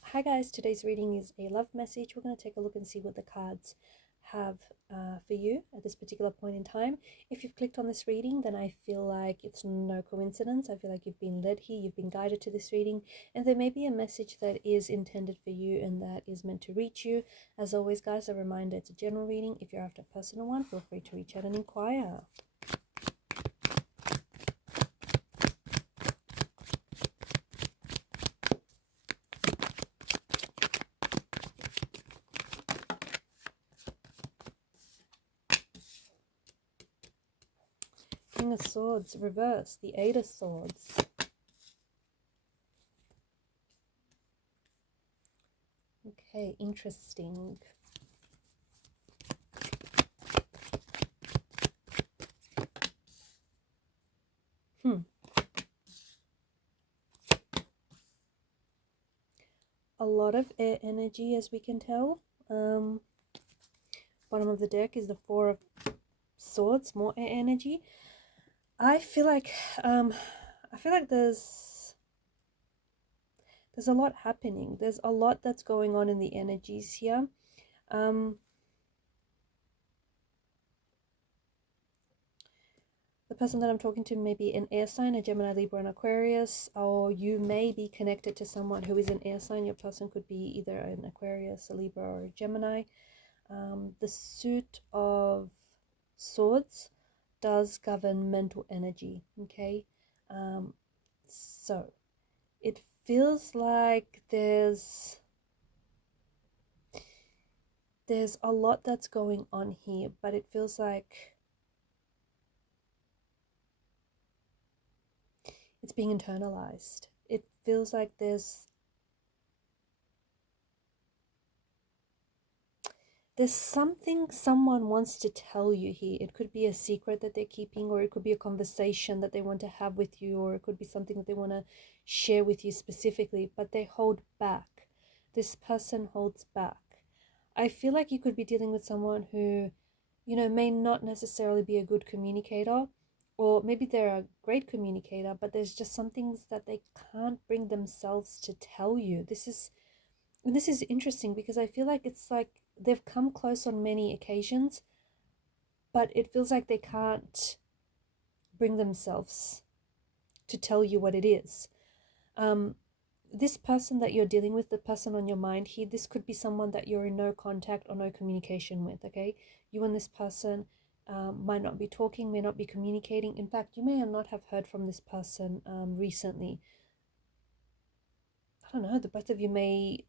Hi guys, today's reading is a love message. We're going to take a look and see what the cards have for you at this particular point in time. If you've clicked on this reading, then I feel like it's no coincidence. I feel like you've been led here, you've been guided to this reading, and there may be a message that is intended for you and that is meant to reach you. As always, guys, a reminder, it's a general reading. If you're after a personal one, feel free to reach out and inquire. King of Swords, reverse, the Eight of Swords. Okay, interesting. A lot of air energy, as we can tell. Bottom of the deck is the Four of Swords, more air energy. I feel like there's a lot happening. There's a lot that's going on in the energies here. The person that I'm talking to may be an air sign, a Gemini, Libra, and Aquarius, or you may be connected to someone who is an air sign. Your person could be either an Aquarius, a Libra, or a Gemini. The suit of swords does govern mental energy, okay? So it feels like there's a lot that's going on here, but it feels like it's being internalized. It feels like there's something someone wants to tell you here. It could be a secret that they're keeping, or it could be a conversation that they want to have with you, or it could be something that they want to share with you specifically, but they hold back. This person holds back. I feel like you could be dealing with someone who, you know, may not necessarily be a good communicator, or maybe they're a great communicator, but there's just some things that they can't bring themselves to tell you. This is interesting because I feel like it's like they've come close on many occasions, but it feels like they can't bring themselves to tell you what it is. This person that you're dealing with, the person on your mind here, this could be someone that you're in no contact or no communication with, okay? You and this person might not be talking, may not be communicating. In fact, you may not have heard from this person recently. I don't know, the both of you may...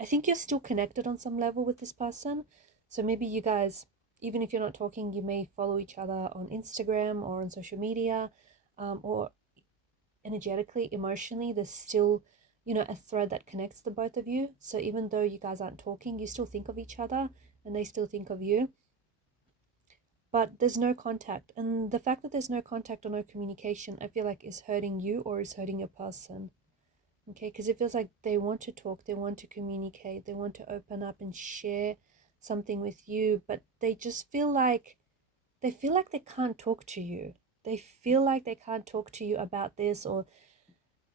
I think you're still connected on some level with this person. So maybe you guys, even if you're not talking, you may follow each other on Instagram or on social media, or energetically, emotionally, there's still, you know, a thread that connects the both of you. So even though you guys aren't talking, you still think of each other and they still think of you. But there's no contact. And the fact that there's no contact or no communication, I feel like is hurting you or is hurting your person. Okay, because it feels like they want to talk, they want to communicate, they want to open up and share something with you, but they just feel like they can't talk to you. They feel like they can't talk to you about this, or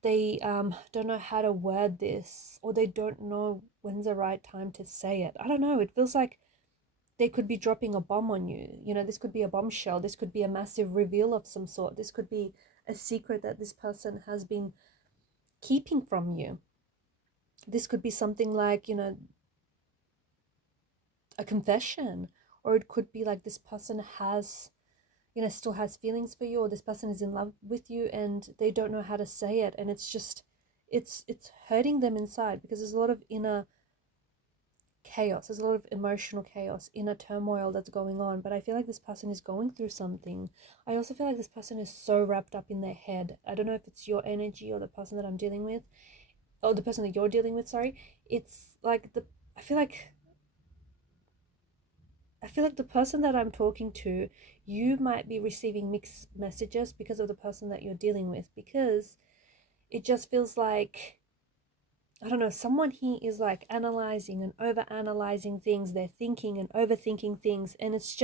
they don't know how to word this, or they don't know when's the right time to say it. I don't know. It feels like they could be dropping a bomb on you. You know, this could be a bombshell. This could be a massive reveal of some sort. This could be a secret that this person has been keeping from you. This could be something like, you know, a confession, or it could be like this person has, you know, still has feelings for you, or this person is in love with you and they don't know how to say it, and it's just it's hurting them inside because there's a lot of inner chaos, there's a lot of emotional chaos, inner turmoil that's going on. But I feel like this person is going through something. I also feel like this person is so wrapped up in their head. I don't know if it's your energy or the person that I'm dealing with, or the person that you're dealing with, sorry. It's like I feel like the person that I'm talking to, you might be receiving mixed messages because of the person that you're dealing with, because it just feels like, I don't know, someone here is like analyzing and over analyzing things. They're thinking and overthinking things, and it's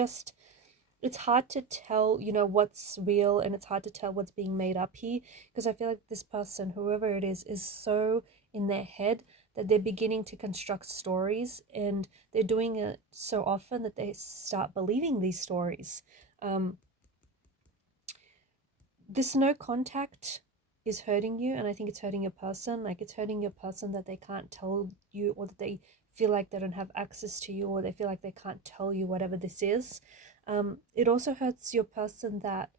it's hard to tell, you know, what's real, and it's hard to tell what's being made up here, because I feel like this person, whoever it is so in their head that they're beginning to construct stories, and they're doing it so often that they start believing these stories. This no contact is hurting you, and I think it's hurting your person. Like, it's hurting your person that they can't tell you, or that they feel like they don't have access to you, or they feel like they can't tell you whatever this is. It also hurts your person that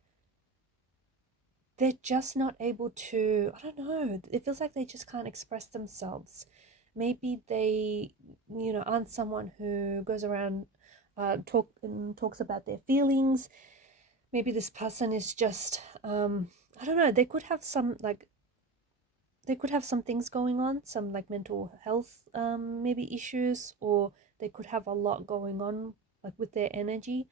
they're just not able to, I don't know, it feels like they just can't express themselves. Maybe they, you know, aren't someone who goes around talks about their feelings. Maybe this person is just, I don't know, they could have some, like, they could have some things going on, some like mental health maybe issues, or they could have a lot going on like with their energy.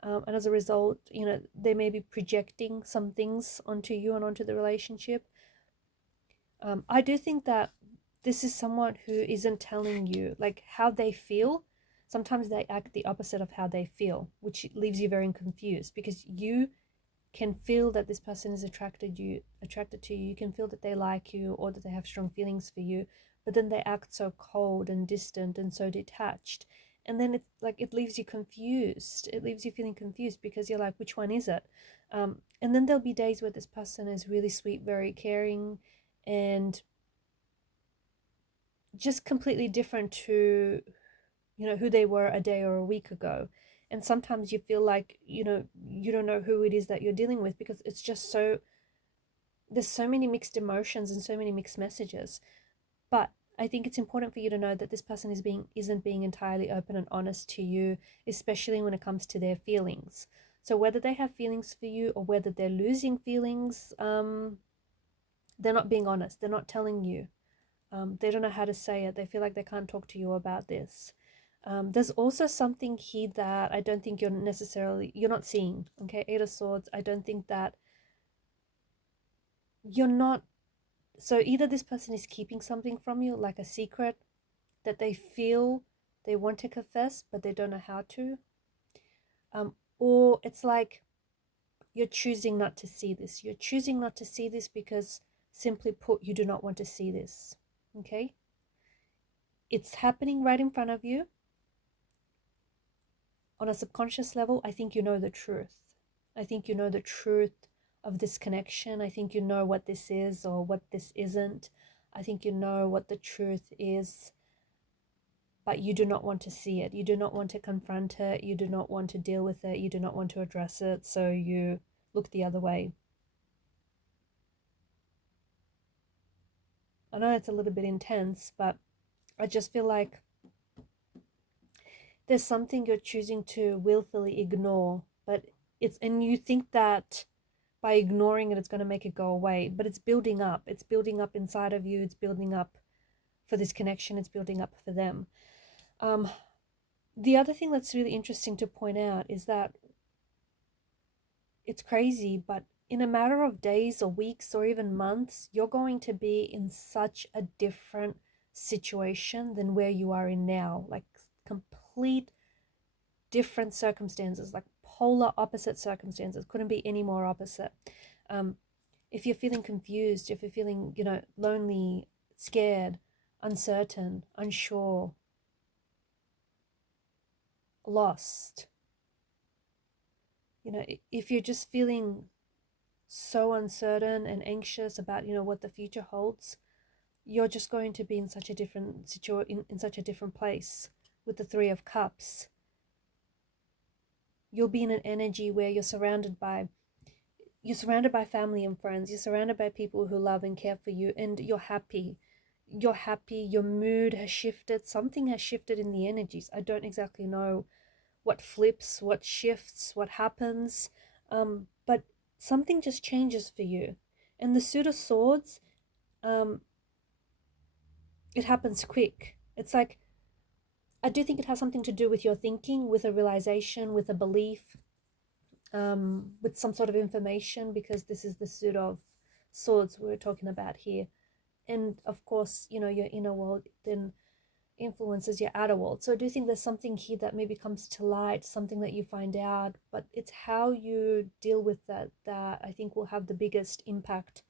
And as a result, you know, they may be projecting some things onto you and onto the relationship. I do think that this is someone who isn't telling you like how they feel. Sometimes they act the opposite of how they feel, which leaves you very confused, because you can feel that this person is attracted to you. You can feel that they like you, or that they have strong feelings for you, but then they act so cold and distant and so detached. And then it's like, it leaves you confused. It leaves you feeling confused, because you're like, which one is it? And then there'll be days where this person is really sweet, very caring, and just completely different to, you know, who they were a day or a week ago. And sometimes you feel like, you know, you don't know who it is that you're dealing with, because it's just so, there's so many mixed emotions and so many mixed messages. But I think it's important for you to know that this person isn't being entirely open and honest to you, especially when it comes to their feelings. So whether they have feelings for you, or whether they're losing feelings, they're not being honest. They're not telling you. They don't know how to say it. They feel like they can't talk to you about this. There's also something here that I don't think you're not seeing. Okay, Eight of Swords. I don't think that you're not. So either this person is keeping something from you, like a secret that they feel they want to confess, but they don't know how to. Or it's like you're choosing not to see this. You're choosing not to see this because, simply put, you do not want to see this. Okay? It's happening right in front of you. On a subconscious level, I think you know the truth. I think you know the truth of this connection. I think you know what this is or what this isn't. I think you know what the truth is, but you do not want to see it. You do not want to confront it. You do not want to deal with it. You do not want to address it. So you look the other way. I know it's a little bit intense, but I just feel like there's something you're choosing to willfully ignore, but and you think that by ignoring it, it's going to make it go away, but it's building up. It's building up inside of you. It's building up for this connection. It's building up for them. The other thing that's really interesting to point out is that it's crazy, but in a matter of days or weeks or even months, you're going to be in such a different situation than where you are in now. Like, complete different circumstances, like polar opposite circumstances. Couldn't be any more opposite. If you're feeling confused, if you're feeling, you know, lonely, scared, uncertain, unsure, lost, you know, if you're just feeling so uncertain and anxious about, you know, what the future holds, you're just going to be in such a different in such a different place. With the Three of Cups, you'll be in an energy where you're surrounded by family and friends. You're surrounded by people who love and care for you, and you're happy. You're happy. Your mood has shifted. Something has shifted in the energies. I don't exactly know what flips, what shifts, what happens, but something just changes for you. And the Suit of Swords, it happens quick. It's like, I do think it has something to do with your thinking, with a realization, with a belief, with some sort of information, because this is the Suit of Swords we're talking about here. And of course, you know, your inner world, then influences your outer world. So I do think there's something here that maybe comes to light, something that you find out, but it's how you deal with that that I think will have the biggest impact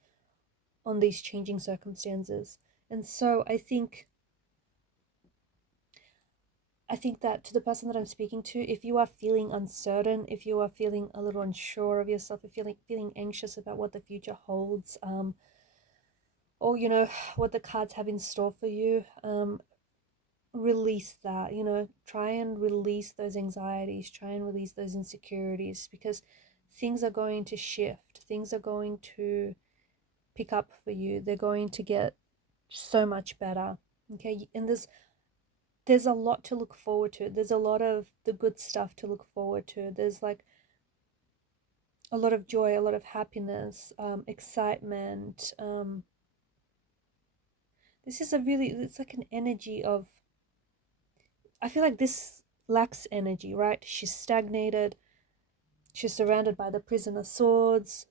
on these changing circumstances. And so I think that to the person that I'm speaking to, if you are feeling uncertain, if you are feeling a little unsure of yourself, if you're feeling anxious about what the future holds, or what the cards have in store for you, release that. Try and release those anxieties, try and release those insecurities, because things are going to shift, things are going to pick up for you, they're going to get so much better. Okay, and there's a lot to look forward to. There's a lot of the good stuff to look forward to. There's like a lot of joy, a lot of happiness, excitement. This is it's like an energy of, I feel like this lacks energy, right? She's stagnated. She's surrounded by the Prison of Swords.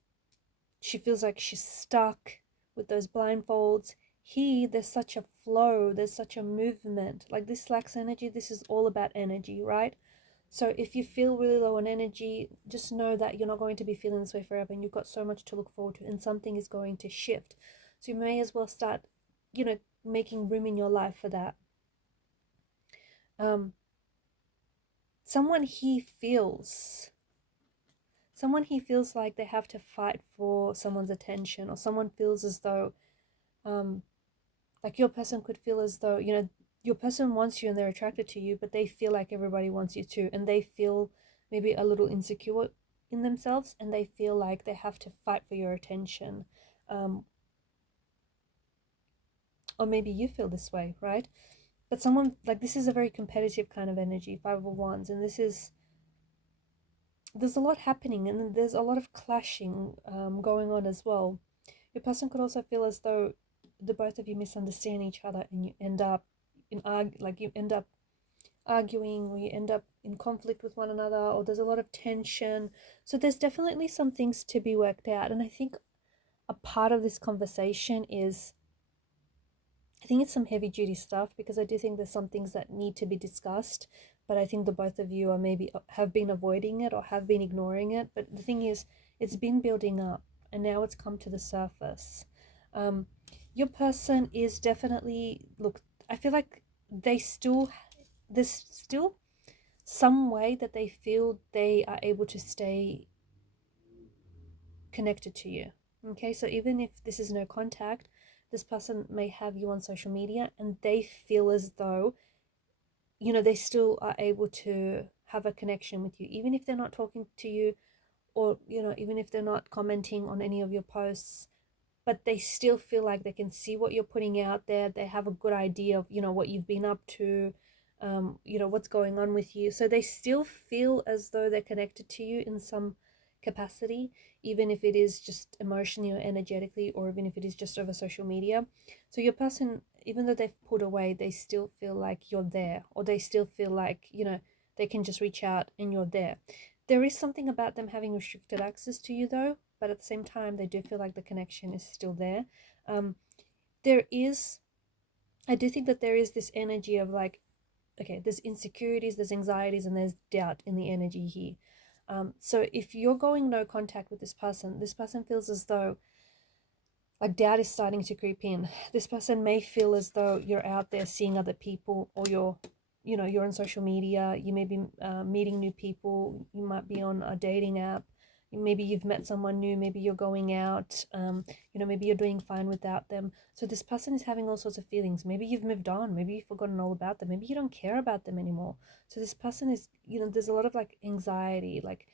She feels like she's stuck with those blindfolds. There's such a flow, there's such a movement. Like, this lacks energy. This is all about energy, right? So if you feel really low on energy, just know that you're not going to be feeling this way forever, and you've got so much to look forward to, and something is going to shift. So you may as well start, making room in your life for that. Someone he feels like they have to fight for someone's attention, or someone feels as though, like, your person could feel as though, your person wants you and they're attracted to you, but they feel like everybody wants you too, and they feel maybe a little insecure in themselves, and they feel like they have to fight for your attention. Or maybe you feel this way, right? But someone, like, this is a very competitive kind of energy, 5 of Wands, and there's a lot happening, and there's a lot of clashing going on as well. Your person could also feel as though the both of you misunderstand each other, and you end up arguing, or you end up in conflict with one another, or there's a lot of tension. So there's definitely some things to be worked out, and I think a part of this conversation is, I think it's some heavy duty stuff, because I do think there's some things that need to be discussed, but I think the both of you are maybe have been avoiding it or have been ignoring it. But the thing is, it's been building up, and now it's come to the surface. Your person is definitely, look, I feel like there's still some way that they feel they are able to stay connected to you. Okay, so even if this is no contact, this person may have you on social media, and they feel as though, they still are able to have a connection with you, even if they're not talking to you, or, even if they're not commenting on any of your posts, but they still feel like they can see what you're putting out there. They have a good idea of, what you've been up to, what's going on with you. So they still feel as though they're connected to you in some capacity, even if it is just emotionally or energetically, or even if it is just over social media. So your person, even though they've pulled away, they still feel like you're there, or they still feel like, they can just reach out and you're there. There is something about them having restricted access to you, though, but at the same time, they do feel like the connection is still there. I do think that there is this energy of, like, okay, there's insecurities, there's anxieties, and there's doubt in the energy here. So if you're going no contact with this person feels as though, like, doubt is starting to creep in. This person may feel as though you're out there seeing other people, or you're on social media, you may be meeting new people, you might be on a dating app, maybe you've met someone new, maybe you're going out, maybe you're doing fine without them. So this person is having all sorts of feelings. Maybe you've moved on, maybe you've forgotten all about them, maybe you don't care about them anymore. So this person is, there's a lot of, like, anxiety, like,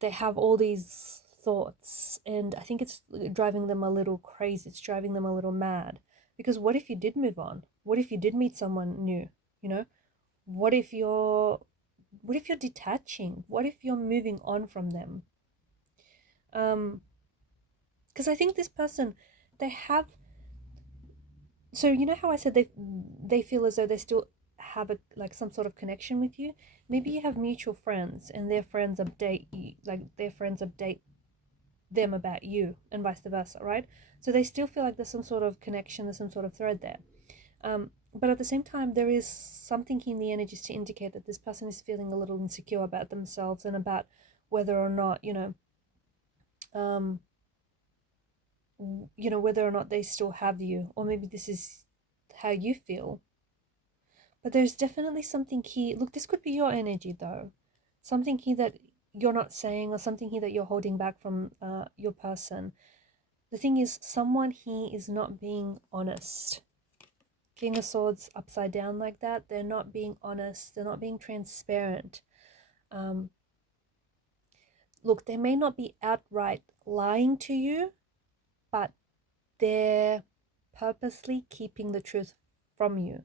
they have all these thoughts, and I think it's driving them a little crazy, it's driving them a little mad. Because what if you did move on? What if you did meet someone new? What if you're detaching? What if you're moving on from them? Because I think this person, they have, so how I said they feel as though they still have some sort of connection with you. Maybe you have mutual friends, and their friends update you, like, their friends update them about you, and vice versa, right? So they still feel like there's some sort of connection, there's some sort of thread there. But at the same time, there is something in the energies to indicate that this person is feeling a little insecure about themselves and about whether or not, whether or not they still have you, or maybe this is how you feel. But there's definitely something here. Look, this could be your energy though. Something here that you're not saying, or something here that you're holding back from your person. The thing is, someone here is not being honest. King of Swords upside down like that, they're not being honest, they're not being transparent. Look, they may not be outright lying to you, but they're purposely keeping the truth from you.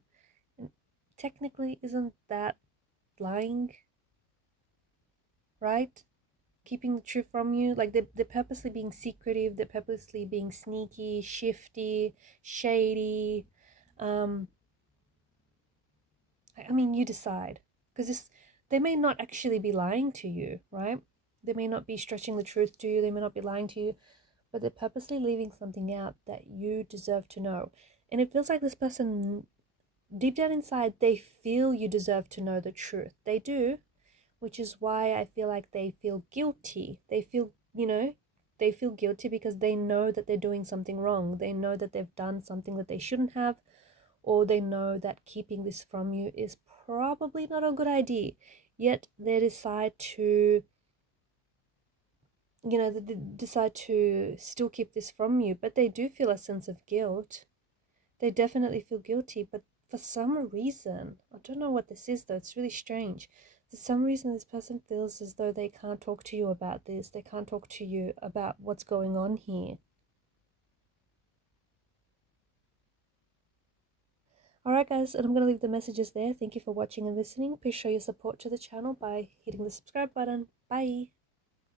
And technically, isn't that lying? Right? Keeping the truth from you. Like they're purposely being secretive, they're purposely being sneaky, shifty, shady. I mean, you decide. Because they may not actually be lying to you, right? They may not be stretching the truth to you, they may not be lying to you, but they're purposely leaving something out that you deserve to know. And it feels like this person, deep down inside, they feel you deserve to know the truth. They do, which is why I feel like they feel guilty. They feel, they feel guilty because they know that they're doing something wrong. They know that they've done something that they shouldn't have, or they know that keeping this from you is probably not a good idea. Yet they decide to, they decide to still keep this from you, but they do feel a sense of guilt. They definitely feel guilty, but for some reason, I don't know what this is though, it's really strange. For some reason, this person feels as though they can't talk to you about this. They can't talk to you about what's going on here. Alright guys, and I'm going to leave the messages there. Thank you for watching and listening. Please show your support to the channel by hitting the subscribe button. Bye!